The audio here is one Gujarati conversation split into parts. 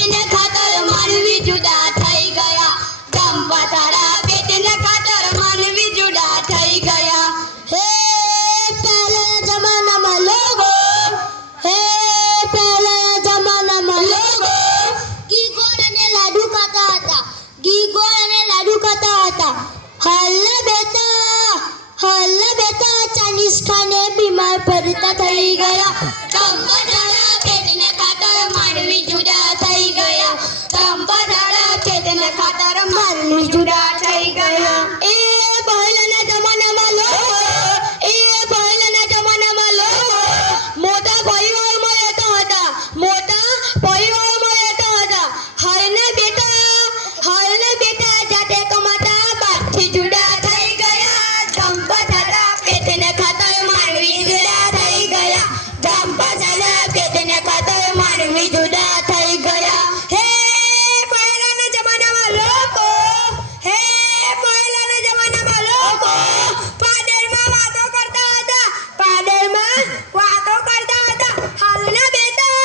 પેટને ખાતર માનવી જુદા થઈ ગયા. ચંપા તારા પેટને ખાતર માનવી જુદા થઈ ગયા. હે પહેલાના જમાનામાં લોકો, હે પહેલાના જમાનામાં લોકો ઘી ગોળ અને લાડુ ખાતા હતા. ઘી ગોળ અને લાડુ ખાતા હતા. હાલના બેટા ચાઇનીઝ ખાને બીમાર પડતા થઈ ગયા. ચંપા તારા પેટને ખાતર માનવી જુદા થઈ ગયા. ચંપા તારા પેટને ખાતર માનવી જુદા થઈ ગયા. એ પહેલાના જમાનામાં લોકો, એ પહેલાના જમાનામાં લોકો મોટા પરિવારમાં રહેતા હતા. મોટા પરિવારમાં રહેતા હતા. હાલના બેટા જાતે કમાતા બાપથી જુદા થઈ ગયા. ચંપા તારા પેટને ખાતર માનવી જુદા થઈ ગયા. ચંપા તારા પેટને ખાતર માનવી જુદા થઈ ગયા. હે પહેલાના જમાનામાં લોકો, હે પહેલાના જમાનામાં લોકો પાદરમાં વાતો કરતા હતા. પાદરમાં વાતો કરતા હતા. હાલના બેટા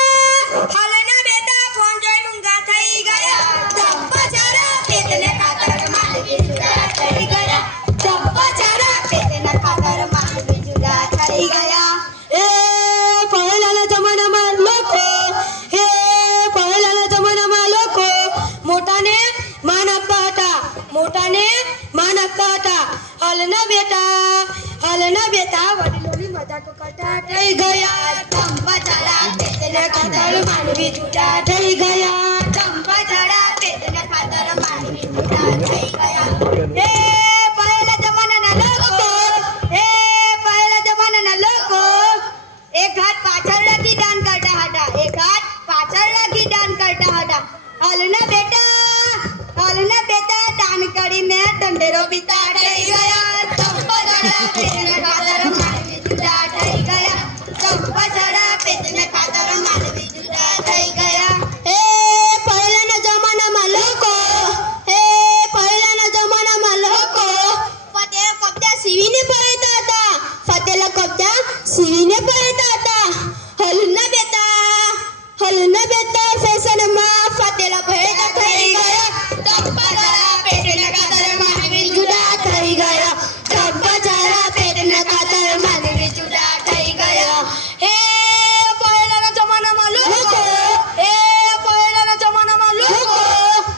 ફોન જોઈ મૂંગા થઈ ગયા. ચંપા તારા પેટને ખાતર માનવી જુદા થઈ ગયા. ચંપા તારા પેટને ખાતર માનવી જુદા થઈ ગયા. એ પહેલાના જમાનામાં લોકો, એ પહેલાના જમાનામાં લોકો મોટાને માન આપતા હતા. મોટાને માન આપતા હતા. હાલના બેટા વડીલોની મજાક કરતા થઈ ગયા. ચંપા તારા પેટને ખાતર માનવી જુદા થઈ ગયા. ચંપા તારા પેટને ખાતર માનવી જુદા થઈ ગયા. હે પહેલા જમાનાના લોકો, હે પહેલા જમાનાના લોકો એક હાથ પાછળ રાખી દાન કરતા હતા. એક હાથ પાછળ રાખી દાન કરતા હતા. હાલના બેટા દાન કરીને ઢંઢેરો બીતા થઈ ગયા. ચંપા તારા પેટને ખાતર માનવી જુદા થઈ ગયા. ચંપા તારા પેટને ખાતર માનવી જુદા થઈ ગયા. હે પહેલાના જમાનામાં લોકો, હે પહેલાના જમાનામાં લોકો ફતેલા કપડા સીવીને પહેરતા હતા. ફતેલા કપડા સીવીને પહેરતા હતા. હાલના બેટા ફેશનમાં ફતેલા પહેરતા થઈ ગયા. ચંપા તારા પેટને ખાતર માનવી જુદા થઈ ગયા. ચંપા તારા પેટને ખાતર માનવી જુદા થઈ ગયા. હે પહેલાના જમાનામાં લોકો, હે પહેલાના જમાનામાં લોકો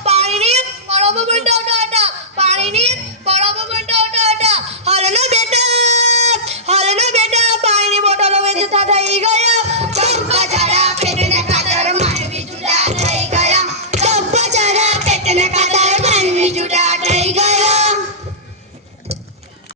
પાણીની પડબો બંધાવતા હતા. પાણીની પડબો બંધાવતા હતા. હાલના બેટા પાણીની બોટલો વેચતા થઈ ગયા. ચંપા તારા પેટને ખાતર માનવી જુદા થઈ ગયા. ચંપા તારા પેટને ખાતર માનવી જુદા